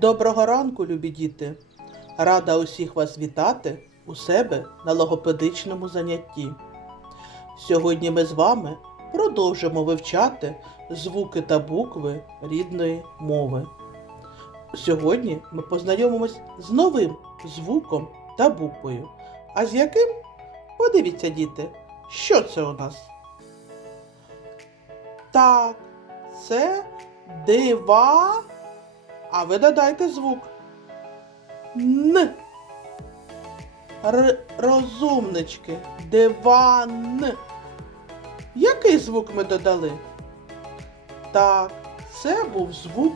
Доброго ранку, любі діти! Рада усіх вас вітати у себе на логопедичному занятті. Сьогодні ми з вами продовжимо вивчати звуки та букви рідної мови. Сьогодні ми познайомимось з новим звуком та буквою. А з яким? Подивіться, діти, що це у нас? Так, це дива. А ви додайте звук. Н. Р розумнички. Диван. Який звук ми додали? Так, це був звук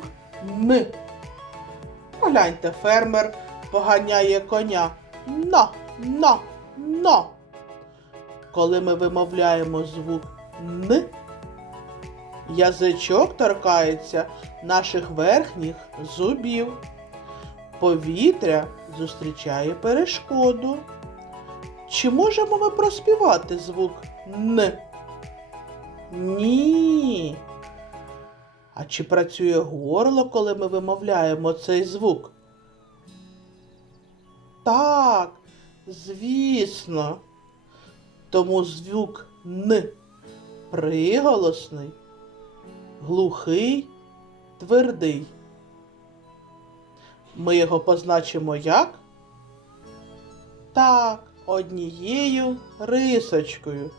Н. Погляньте, фермер поганяє коня. На, на, на. Коли ми вимовляємо звук Н, язичок торкається наших верхніх зубів. Повітря зустрічає перешкоду. Чи можемо ми проспівати звук Н? Ні. А чи працює горло, коли ми вимовляємо цей звук? Так, звісно. Тому звук Н приголосний, глухий, твердий. Ми його позначимо як? Так, однією рисочкою.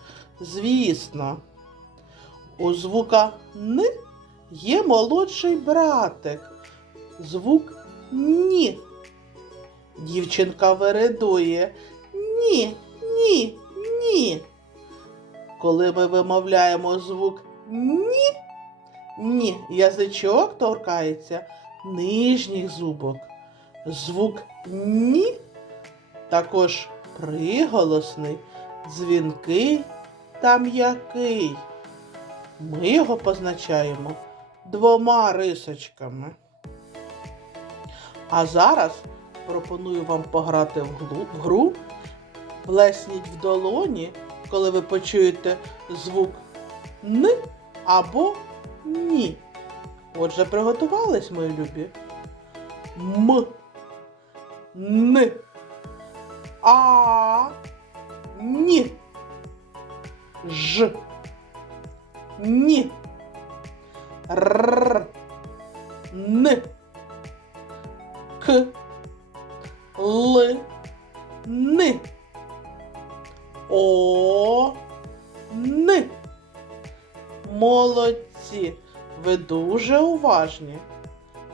Звісно. У звука Н є молодший братик. Звук Ні. Дівчинка вередує. Ні, ні, ні. Коли ми вимовляємо звук Ні, ні, язичок торкається нижніх зубок. Звук Ні також приголосний, дзвінкий та м'який. Ми його позначаємо двома рисочками. А зараз пропоную вам пограти в гру. Плесніть в долоні, коли ви почуєте звук Н або Ні. Отже, приготувались, мої любі. М. Н. А. Ні. Ж. Ні. Р. дуже уважні.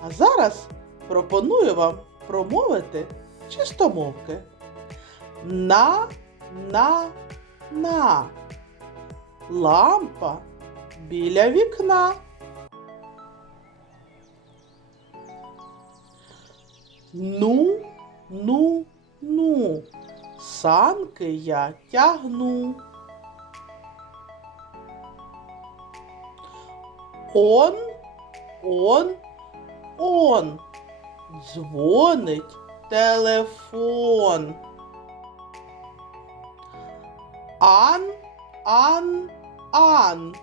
А зараз пропоную вам промовити чистомовки. На, на, на. Лампа біля вікна. Ну, ну, ну. Санки я тягну. Он, он, он. Дзвонить телефон. Ан, ан, ан.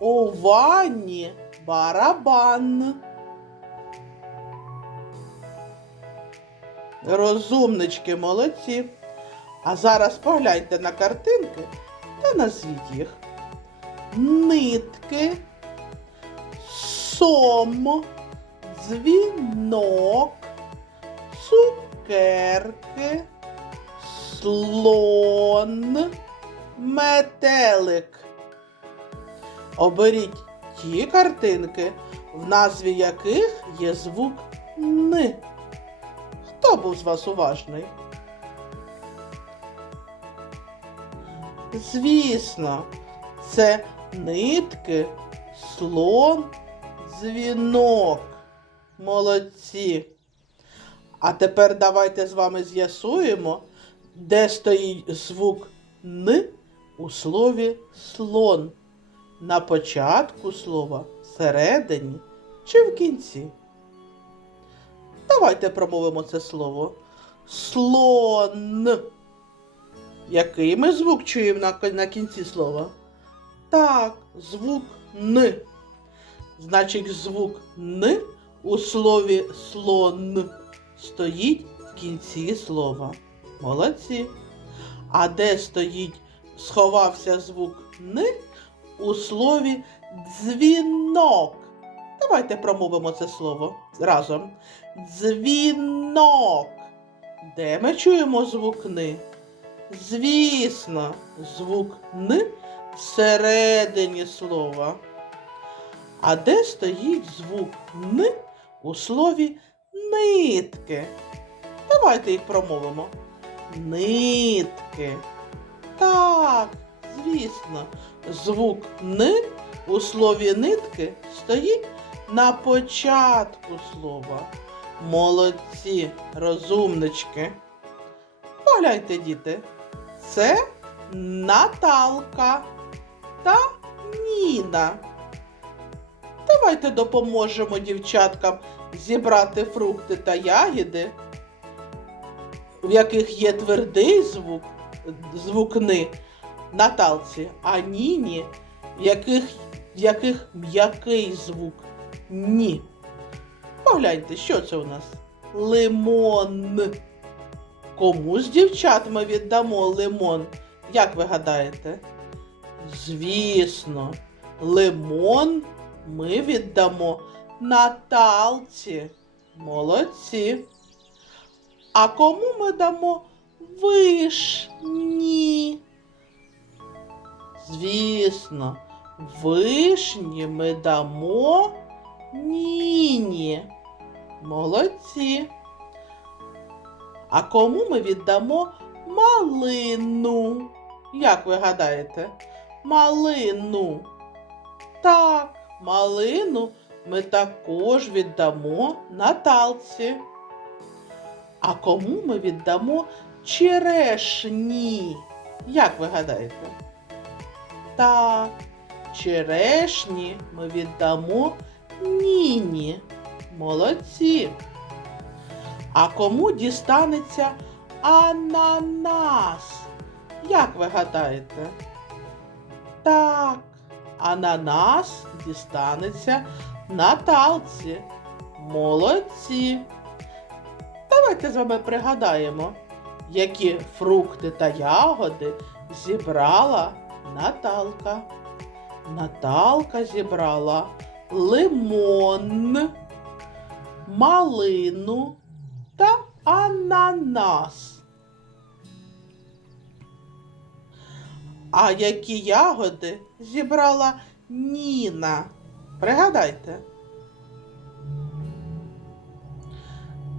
У ванні барабан. Розумнички молодці. А зараз погляньте на картинки та назвіть їх. Нитки, сом, дзвінок, цукерки, слон, метелик. Оберіть ті картинки, в назві яких є звук Н. Хто був з вас уважний? Звісно, це нитки, слон, дзвінок. Молодці. А тепер давайте з вами з'ясуємо, де стоїть звук Н у слові слон. На початку слова, всередині чи в кінці. Давайте промовимо це слово. Слон. Який ми звук чуємо на, кінці слова? Так, звук Н. Значить, звук Н у слові слон стоїть в кінці слова. Молодці. А де стоїть, сховався звук Н у слові дзвінок. Давайте промовимо це слово разом. Дзвінок. Де ми чуємо звук Н? Звісно, звук Н всередині слова. А де стоїть звук Н у слові нитки? Давайте їх промовимо. Нитки. Так, звісно, звук Н у слові нитки стоїть на початку слова. Молодці, розумнички. Погляньте, діти, це Наталка та Ніна. Давайте допоможемо дівчаткам зібрати фрукти та ягіди, в яких є твердий звук, звук «ни» Наталці, а Ніні, в яких, в яких м'який звук ні. Погляньте, що це у нас? Лимон. Кому з дівчат ми віддамо лимон? Як ви гадаєте? Звісно, лимон ми віддамо Наталці. Молодці. А кому ми дамо вишні? Звісно, вишні ми дамо Ніні. Молодці. А кому ми віддамо малину? Як ви гадаєте? Малину. Так, малину ми також віддамо Наталці. А кому ми віддамо черешні? Як ви гадаєте? Так, черешні ми віддамо Ніні. Молодці. А кому дістанеться ананас? Як ви гадаєте? Так, ананас дістанеться Наталці. Молодці. Давайте з вами пригадаємо, які фрукти та ягоди зібрала Наталка. Наталка зібрала лимон, малину та ананас. А які ягоди зібрала Ніна? Пригадайте.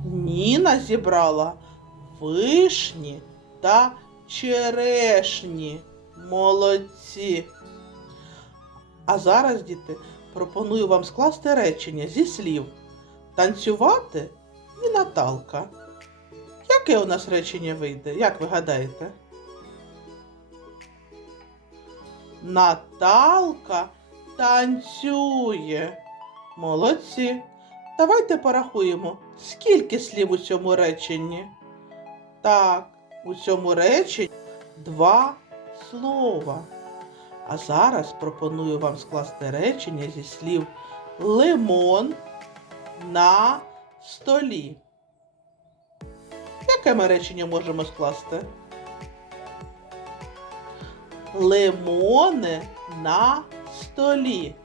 Ніна зібрала вишні та черешні. Молодці. А зараз, діти, пропоную вам скласти речення зі слів танцювати і Наталка. Яке у нас речення вийде? Як ви гадаєте? Наталка танцює. Молодці. Давайте порахуємо, скільки слів у цьому реченні. Так, у цьому реченні два слова. А зараз пропоную вам скласти речення зі слів лимон на столі. Яке ми речення можемо скласти? Лимони на столі.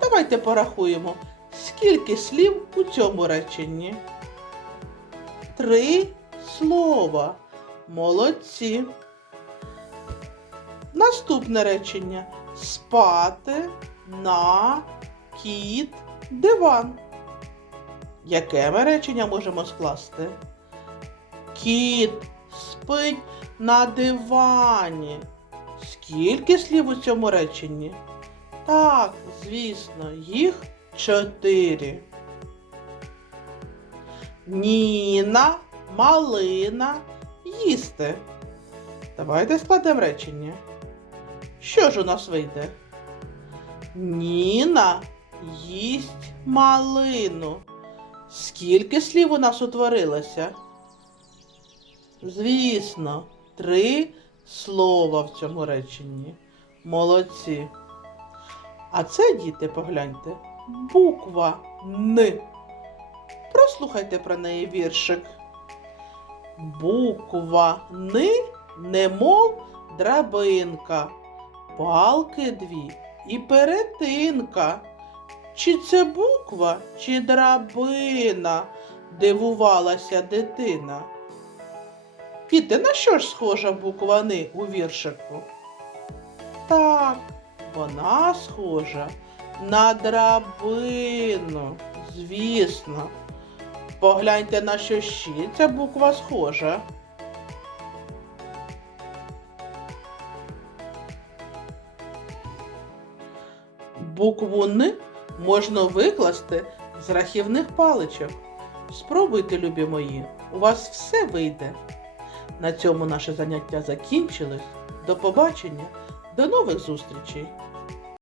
Давайте порахуємо, скільки слів у цьому реченні. Три слова. Молодці. Наступне речення. Спати на кіт диван. Яке ми речення можемо скласти? Кіт спить на дивані. Скільки слів у цьому реченні? Так, звісно, їх чотири. Ніна, малина, їсти. Давайте складемо речення. Що ж у нас вийде? Ніна їсть малину. Скільки слів у нас утворилося? Звісно, три слова в цьому реченні. Молодці. А це, діти, погляньте, буква Н. Прослухайте про неї віршик. Буква Ни, немов драбинка, палки дві і перетинка. Чи це буква, чи драбина? дивувалася дитина. Діти, на що ж схожа буква Ни у віршику? Так, вона схожа на драбину, звісно. Погляньте, на що ще ця буква схожа. Букву Н можна викласти з рахівних паличок. Спробуйте, любі мої, у вас все вийде. На цьому наше заняття закінчилось. До побачення, до нових зустрічей!